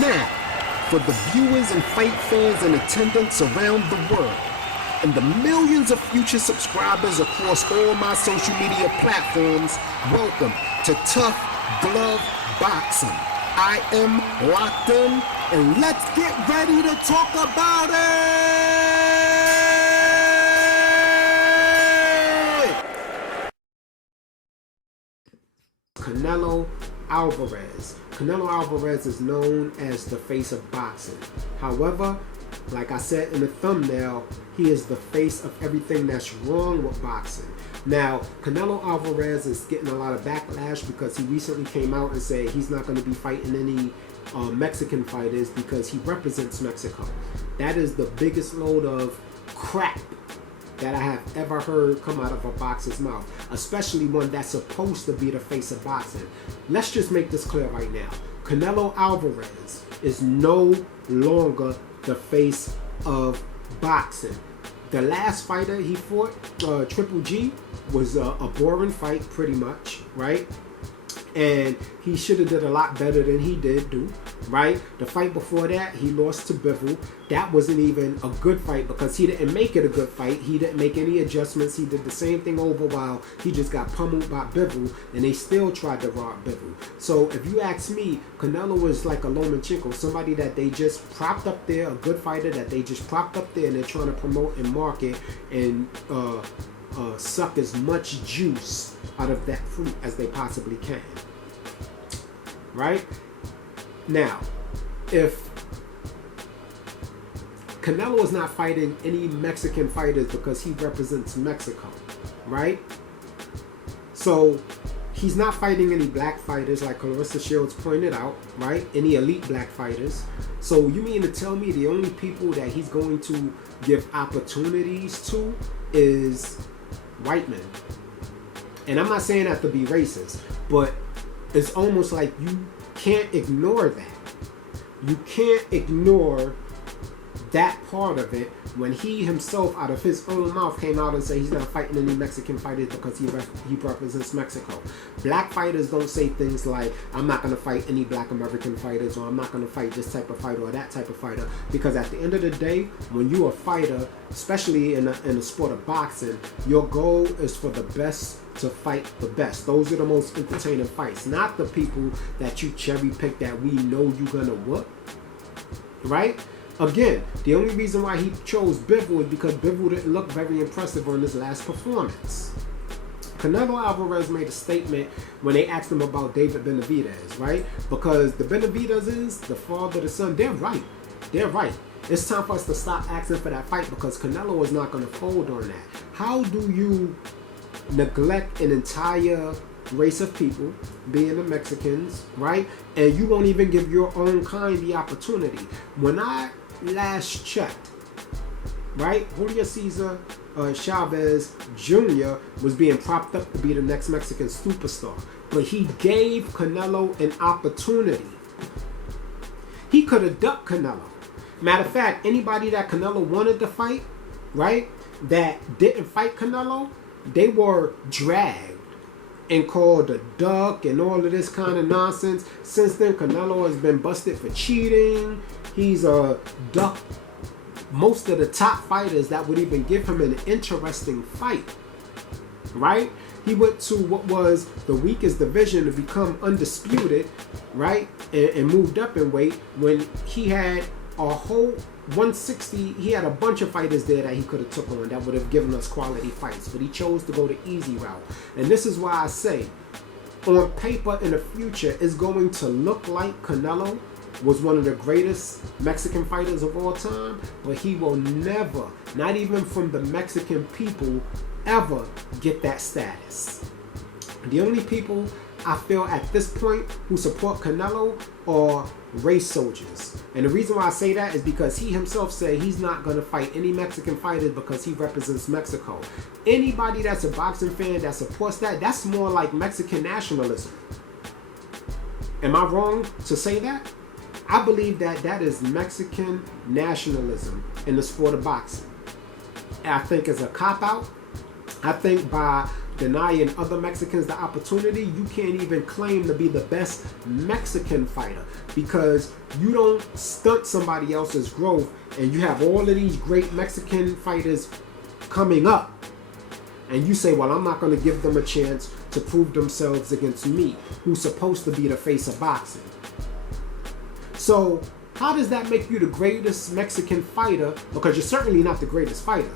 Now, for the viewers and fight fans in attendance around the world, and the millions of future subscribers across all my social media platforms, welcome to Tough Glove Boxing. I am locked in, and let's get ready to talk about it! Canelo Alvarez. Canelo Alvarez is known as the face of boxing. However, like I said in the thumbnail, he is the face of everything that's wrong with boxing. Now, Canelo Alvarez is getting a lot of backlash because he recently came out and said he's not going to be fighting any Mexican fighters because he represents Mexico. That is the biggest load of crap that I have ever heard come out of a boxer's mouth, especially one that's supposed to be the face of boxing. Let's just make this clear right now. Canelo Alvarez is no longer the face of boxing. The last fighter he fought, Triple G, was a boring fight pretty much, right? And he should have did a lot better than he did do, right? The fight before that, he lost to Bivol. That wasn't even a good fight because he didn't make it a good fight. He didn't make any adjustments. He did the same thing over while he just got pummeled by Bivol, and they still tried to rob Bivol. So if you ask me, Canelo was like a Lomachenko, somebody that they just propped up there, a good fighter that they just propped up there, and they're trying to promote and market and suck as much juice out of that fruit as they possibly can. Right? Now, if Canelo is not fighting any Mexican fighters because he represents Mexico, right? So he's not fighting any black fighters like Claressa Shields pointed out, right? Any elite black fighters. So you mean to tell me the only people that he's going to give opportunities to is white men? And I'm not saying that to be racist, but it's almost like you can't ignore that. You can't ignore that part of it when he himself, out of his own mouth, came out and said he's not fighting any Mexican fighters because he represents Mexico. Black fighters don't say things like, I'm not going to fight any black American fighters, or I'm not going to fight this type of fighter or that type of fighter, because at the end of the day, when you're a fighter, especially in the sport of boxing, your goal is for the best to fight the best. Those are the most entertaining fights, not the people that you cherry pick that we know you're going to whoop, right? Again, the only reason why he chose Bivol is because Bivol didn't look very impressive on his last performance. Canelo Alvarez made a statement when they asked him about David Benavidez, right? Because the Benavidez is the father, the son. They're right. They're right. It's time for us to stop asking for that fight because Canelo is not going to fold on that. How do you neglect an entire race of people, being the Mexicans, right? And you won't even give your own kind the opportunity. When I last checked, right, Julio Cesar Chavez Jr. was being propped up to be the next Mexican superstar, but he gave Canelo an opportunity. He could have ducked Canelo. Matter of fact, anybody that Canelo wanted to fight, right, that didn't fight Canelo, they were dragged and called a duck and all of this kind of nonsense. Since then, Canelo has been busted for cheating. He's ducked most of the top fighters that would even give him an interesting fight, right? He went to what was the weakest division to become undisputed, right? And moved up in weight when he had a whole 160. He had a bunch of fighters there that he could have took on that would have given us quality fights, but he chose to go the easy route. And this is why I say, on paper in the future, it's going to look like Canelo was one of the greatest Mexican fighters of all time, but he will never, not even from the Mexican people, ever get that status. The only people I feel at this point who support Canelo are race soldiers. And the reason why I say that is because he himself said he's not going to fight any Mexican fighters because he represents Mexico. Anybody that's a boxing fan that supports that, that's more like Mexican nationalism. Am I wrong to say that? I believe that that is Mexican nationalism in the sport of boxing. I think it's a cop-out. I think by denying other Mexicans the opportunity, you can't even claim to be the best Mexican fighter, because you don't stunt somebody else's growth, and you have all of these great Mexican fighters coming up, and you say, well, I'm not going to give them a chance to prove themselves against me, who's supposed to be the face of boxing. So how does that make you the greatest Mexican fighter? Because you're certainly not the greatest fighter.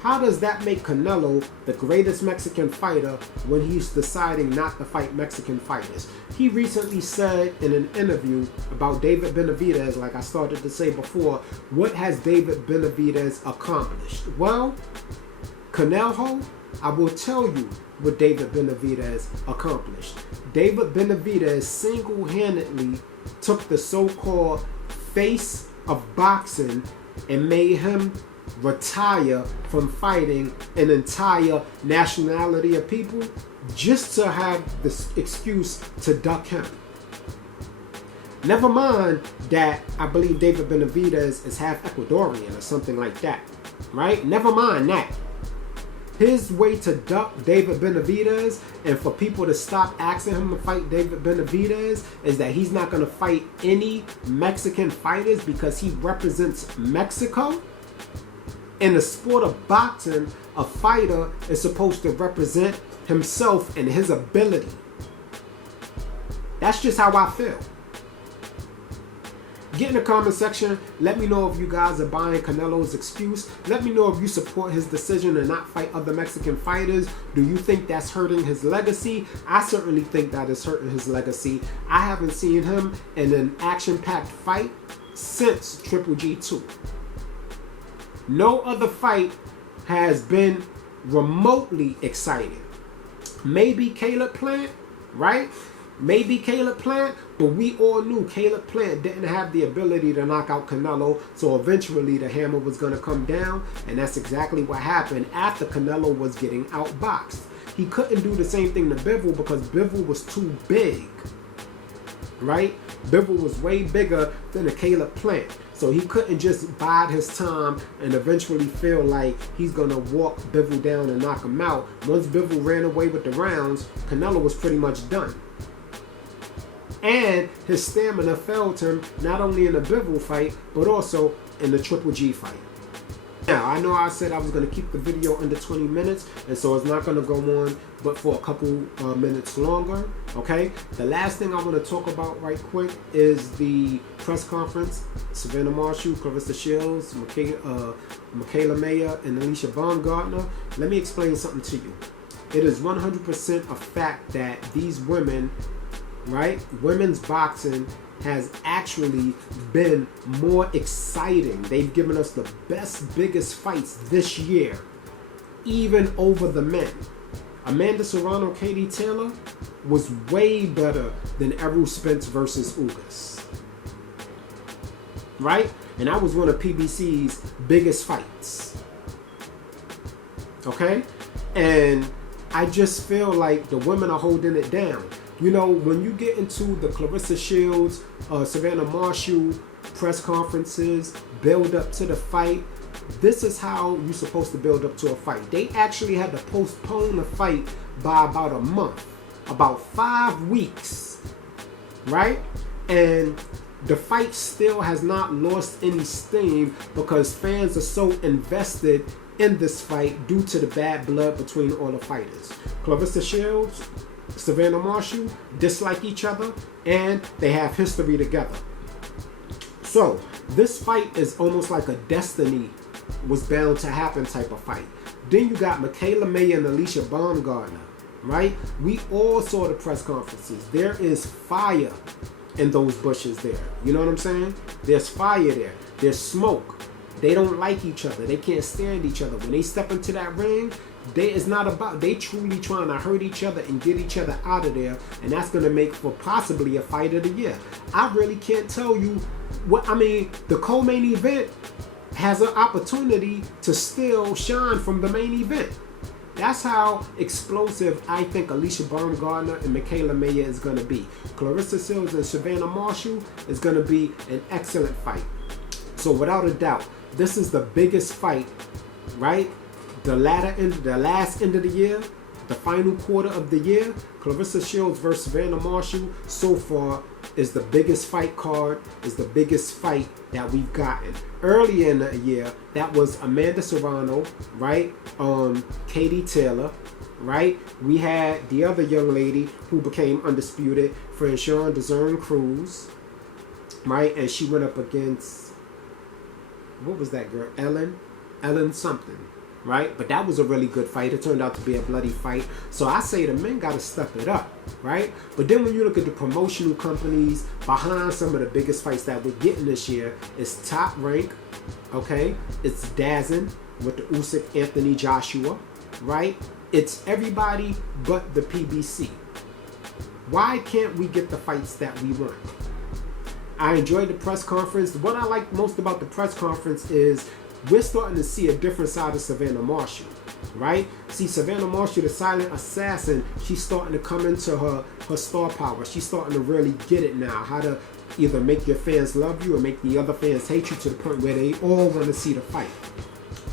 How does that make Canelo the greatest Mexican fighter when he's deciding not to fight Mexican fighters? He recently said in an interview about David Benavidez, like I started to say before, what has David Benavidez accomplished? Well, Canelo, I will tell you what David Benavidez accomplished. David Benavidez single-handedly took the so-called face of boxing and made him retire from fighting an entire nationality of people just to have this excuse to duck him. Never mind that I believe David Benavidez is half Ecuadorian or something like that, right? Never mind that. His way to duck David Benavidez and for people to stop asking him to fight David Benavidez is that he's not going to fight any Mexican fighters because he represents Mexico. In the sport of boxing, a fighter is supposed to represent himself and his ability. That's just how I feel. Get in the comment section. Let me know if you guys are buying Canelo's excuse. Let me know if you support his decision to not fight other Mexican fighters. Do you think that's hurting his legacy? I certainly think that is hurting his legacy. I haven't seen him in an action-packed fight since Triple G2. No other fight has been remotely exciting. Maybe Caleb Plant, right? Maybe Caleb Plant, but we all knew Caleb Plant didn't have the ability to knock out Canelo, so eventually the hammer was going to come down, and that's exactly what happened after Canelo was getting outboxed. He couldn't do the same thing to Bivol because Bivol was too big, right? Bivol was way bigger than a Caleb Plant. So he couldn't just bide his time and eventually feel like he's going to walk Bivol down and knock him out. Once Bivol ran away with the rounds, Canelo was pretty much done. And his stamina failed him not only in the Bivol fight, but also in the Triple G fight. Now, I know I said I was going to keep the video under 20 minutes, and so it's not going to go on but for a couple minutes longer, okay? The last thing I want to talk about right quick is the press conference. Savannah Marshall, Claressa Shields, Michaela Mayer, and Alicia Baumgartner. Let me explain something to you. It is 100% a fact that these women, right, women's boxing has actually been more exciting. They've given us the best, biggest fights this year, even over the men. Amanda Serrano, Katie Taylor was way better than Errol Spence versus Ugas, right? And that was one of PBC's biggest fights, okay? And I just feel like the women are holding it down. You know, when you get into the Claressa Shields, Savannah Marshall press conferences, build up to the fight, this is how you're supposed to build up to a fight. They actually had to postpone the fight by about a month, about 5 weeks, right? And the fight still has not lost any steam because fans are so invested in this fight due to the bad blood between all the fighters. Claressa Shields, Savannah Marshall dislike each other, and they have history together. So this fight is almost like a destiny was bound to happen type of fight. Then you got Michaela Mayer and Alicia Baumgartner, right? We all saw the press conferences. There is fire in those bushes there. You know what I'm saying? There's fire there. There's smoke. They don't like each other. They can't stand each other. When they step into that ring, it's not about, they truly trying to hurt each other and get each other out of there, and that's going to make for possibly a fight of the year. I really can't tell you what, I mean, the co-main event has an opportunity to still shine from the main event. That's how explosive I think Alicia Baumgartner and Michaela Mayer is going to be. Claressa Shields and Savannah Marshall is going to be an excellent fight. So without a doubt, this is the biggest fight, right? The last end of the year the final quarter of the year, Claressa Shields versus Savannah Marshall so far is the biggest fight card, is the biggest fight that we've gotten. Earlier in the year, that was Amanda Serrano, right? Katie Taylor, right? We had the other young lady who became undisputed, Franchon Desern Cruz, right? And she went up against, what was that girl? Ellen something, right? But that was a really good fight. It turned out to be a bloody fight. So I say the men got to step it up, right? But then when you look at the promotional companies behind some of the biggest fights that we're getting this year, it's Top Rank, okay? It's DAZN with the Usyk Anthony Joshua, right? It's everybody but the PBC. Why can't we get the fights that we want? I enjoyed the press conference. What I like most about the press conference is we're starting to see a different side of Savannah Marshall, right? See, Savannah Marshall, the silent assassin, she's starting to come into her star power. She's starting to really get it now, how to either make your fans love you or make the other fans hate you to the point where they all want to see the fight.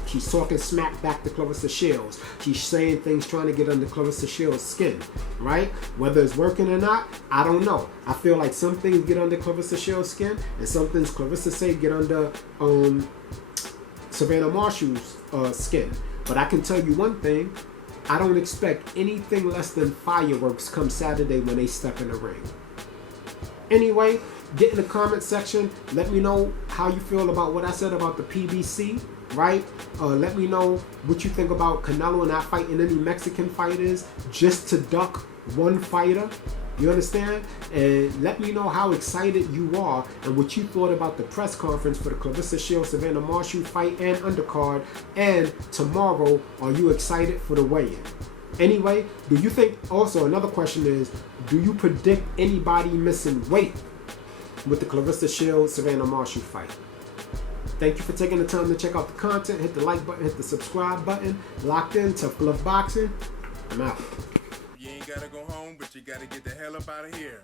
She's talking smack back to Claressa Shields. She's saying things trying to get under Claressa Shields' skin, right? Whether it's working or not, I don't know. I feel like some things get under Claressa Shields' skin, and some things Claressa say get under Savannah Marshall's skin. But I can tell you one thing, I don't expect anything less than fireworks come Saturday when they step in the ring. Anyway, get in the comment section. Let me know how you feel about what I said about the PBC, right? Let me know what you think about Canelo not fighting any Mexican fighters just to duck one fighter. You understand? And let me know how excited you are and what you thought about the press conference for the Claressa Shields Savannah Marshall fight and undercard. And tomorrow, are you excited for the weigh-in? Anyway, do you think, also another question is, do you predict anybody missing weight with the Claressa Shields Savannah Marshall fight? Thank you for taking the time to check out the content. Hit the like button, hit the subscribe button. Locked in, Tough Glove Boxing. I'm out. You ain't gotta go home, but you gotta get the hell up out of here.